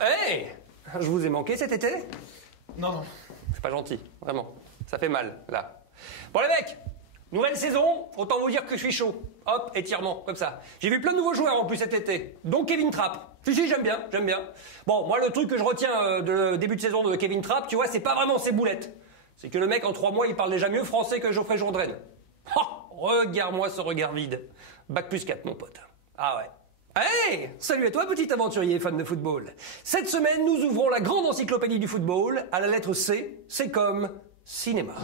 Hey! Je vous ai manqué cet été? Non, non. C'est pas gentil, vraiment. Ça fait mal, là. Bon les mecs, nouvelle saison, autant vous dire que je suis chaud. Hop, étirement, comme ça. J'ai vu plein de nouveaux joueurs en plus cet été. Donc Kevin Trapp. Si, j'aime bien, j'aime bien. Bon, moi le truc que je retiens de début de saison de Kevin Trapp, tu vois, c'est pas vraiment ses boulettes. C'est que le mec en 3 mois, il parle déjà mieux français que Geoffrey Jourdain. Oh, regarde-moi ce regard vide. Bac plus 4, mon pote. Ah ouais. Hey! Salut à toi, petit aventurier fan de football. Cette semaine, nous ouvrons la grande encyclopédie du football à la lettre C. C'est comme cinéma.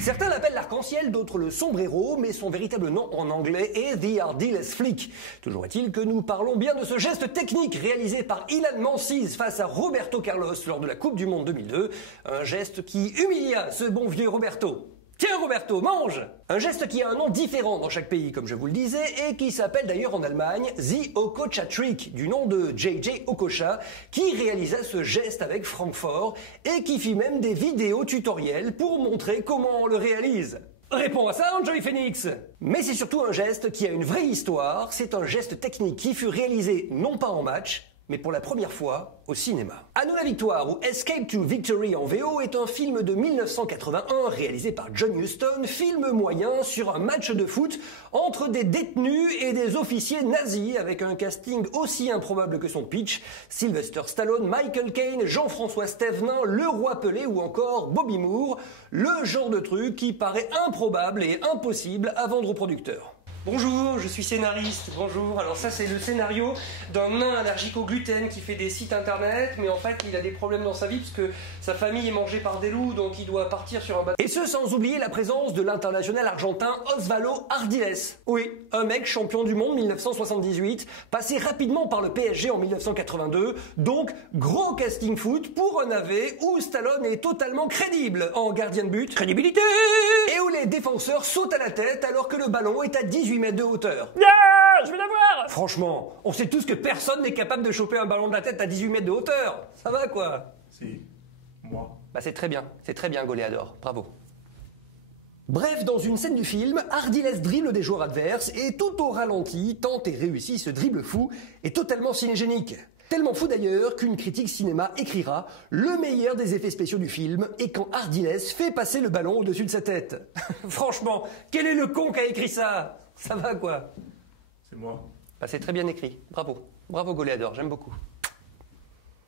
Certains l'appellent l'arc-en-ciel, d'autres le sombrero, mais son véritable nom en anglais est The Ardiles Flick. Toujours est-il que nous parlons bien de ce geste technique réalisé par Ilan Manciz face à Roberto Carlos lors de la Coupe du Monde 2002. Un geste qui humilia ce bon vieux Roberto. Tiens Roberto, mange! Un geste qui a un nom différent dans chaque pays, comme je vous le disais, et qui s'appelle d'ailleurs en Allemagne The Okocha Trick, du nom de J.J. Okocha, qui réalisa ce geste avec Francfort, et qui fit même des vidéos tutoriels pour montrer comment on le réalise. Réponds à ça, Joey Phoenix! Mais c'est surtout un geste qui a une vraie histoire, c'est un geste technique qui fut réalisé non pas en match, mais pour la première fois au cinéma. À nous la victoire, ou Escape to Victory en VO, est un film de 1981 réalisé par John Huston, film moyen sur un match de foot entre des détenus et des officiers nazis avec un casting aussi improbable que son pitch, Sylvester Stallone, Michael Caine, Jean-François Stévenin, Leroy Pelé ou encore Bobby Moore, le genre de truc qui paraît improbable et impossible à vendre aux producteurs. Bonjour, je suis scénariste, bonjour. Alors ça c'est le scénario d'un nain allergique au gluten qui fait des sites internet, mais en fait il a des problèmes dans sa vie parce que sa famille est mangée par des loups, donc il doit partir sur un bateau. Et ce sans oublier la présence de l'international argentin Osvaldo Ardiles. Oui, un mec champion du monde 1978, passé rapidement par le PSG en 1982, donc gros casting foot pour un AV où Stallone est totalement crédible en gardien de but. Crédibilité! Et où les défenseurs sautent à la tête alors que le ballon est à 18 mètres de hauteur. Ah, je vais l'avoir! Franchement, on sait tous que personne n'est capable de choper un ballon de la tête à 18 mètres de hauteur. Ça va quoi? Si, moi. Bah c'est très bien Goléador, bravo. Bref, dans une scène du film, Ardiles dribble des joueurs adverses et tout au ralenti tente et réussit ce dribble fou et totalement cinégénique. Tellement fou d'ailleurs qu'une critique cinéma écrira « Le meilleur des effets spéciaux du film est quand Ardiles fait passer le ballon au-dessus de sa tête. » Franchement, quel est le con qui a écrit ça? Ça va quoi? C'est moi. Bah, c'est très bien écrit, bravo. Bravo Goléador, j'aime beaucoup.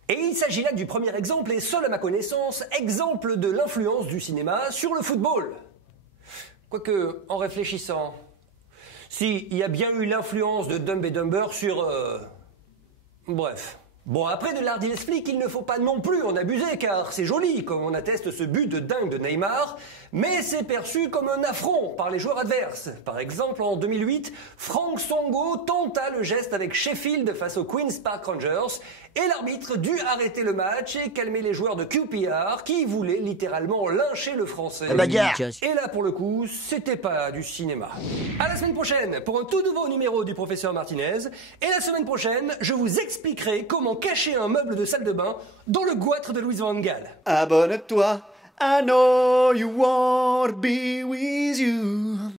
Et il s'agit là du premier exemple, et seul à ma connaissance, exemple de l'influence du cinéma sur le football. Quoique, en réfléchissant, si, il y a bien eu l'influence de Dumb et Dumber sur... Bref. Bon, après de l'Ardiles Flick, il ne faut pas non plus en abuser, car c'est joli, comme on atteste ce but de dingue de Neymar, mais c'est perçu comme un affront par les joueurs adverses. Par exemple, en 2008, Frank Songo tenta le geste avec Sheffield face aux Queen's Park Rangers, et l'arbitre dut arrêter le match et calmer les joueurs de QPR qui voulaient littéralement lyncher le français. Et là, pour le coup, c'était pas du cinéma. À la semaine prochaine pour un tout nouveau numéro du Professeur Martinez, et la semaine prochaine, je vous expliquerai comment cacher un meuble de salle de bain dans le goitre de Louis van Gaal. Abonne-toi, I know you want to be with you.